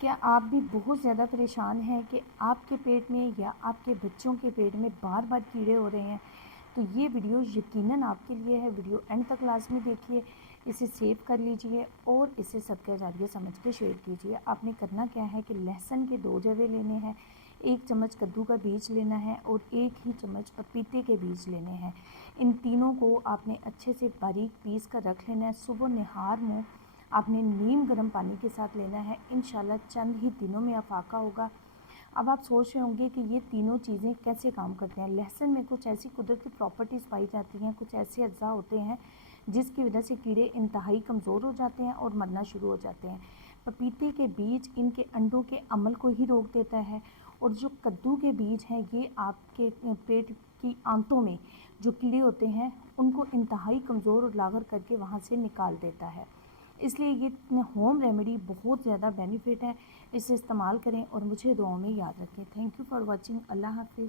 क्या आप भी बहुत ज़्यादा परेशान हैं कि आपके पेट में या आपके बच्चों के पेट में बार बार कीड़े हो रहे हैं? तो ये वीडियो यकीनन आपके लिए है। वीडियो एंड तक लाजमी देखिए, इसे सेव कर लीजिए और इसे सदका जारिया समझ के शेयर कीजिए। आपने करना क्या है कि लहसुन के 2 जवे लेने हैं, 1 चम्मच कद्दू का बीज लेना है और 1 ही चम्मच पपीते के बीज लेने हैं। इन तीनों को आपने अच्छे से बारीक पीस कर रख लेना है। सुबह निहार मुँह आपने नीम गर्म पानी के साथ लेना है। इंशाल्लाह चंद ही दिनों में अफाका होगा। अब आप सोच रहे होंगे कि ये तीनों चीज़ें कैसे काम करते हैं। लहसुन में कुछ ऐसी कुदरती प्रॉपर्टीज़ पाई जाती हैं, कुछ ऐसे अज्जा होते हैं जिसकी वजह से कीड़े इंतहाई कमज़ोर हो जाते हैं और मरना शुरू हो जाते हैं। पपीते के बीज इनके अंडों के अमल को ही रोक देता है और जो कद्दू के बीज हैं ये आपके पेट की आंतों में जो कीड़े होते हैं उनको इंतहाई कमज़ोर और लागर करके वहाँ से निकाल देता है। इसलिए ये होम रेमेडी बहुत ज़्यादा बेनिफिट है। इसे इस्तेमाल करें और मुझे दुआओं में याद रखें। Thank you for watching. अल्लाह हाफिज़।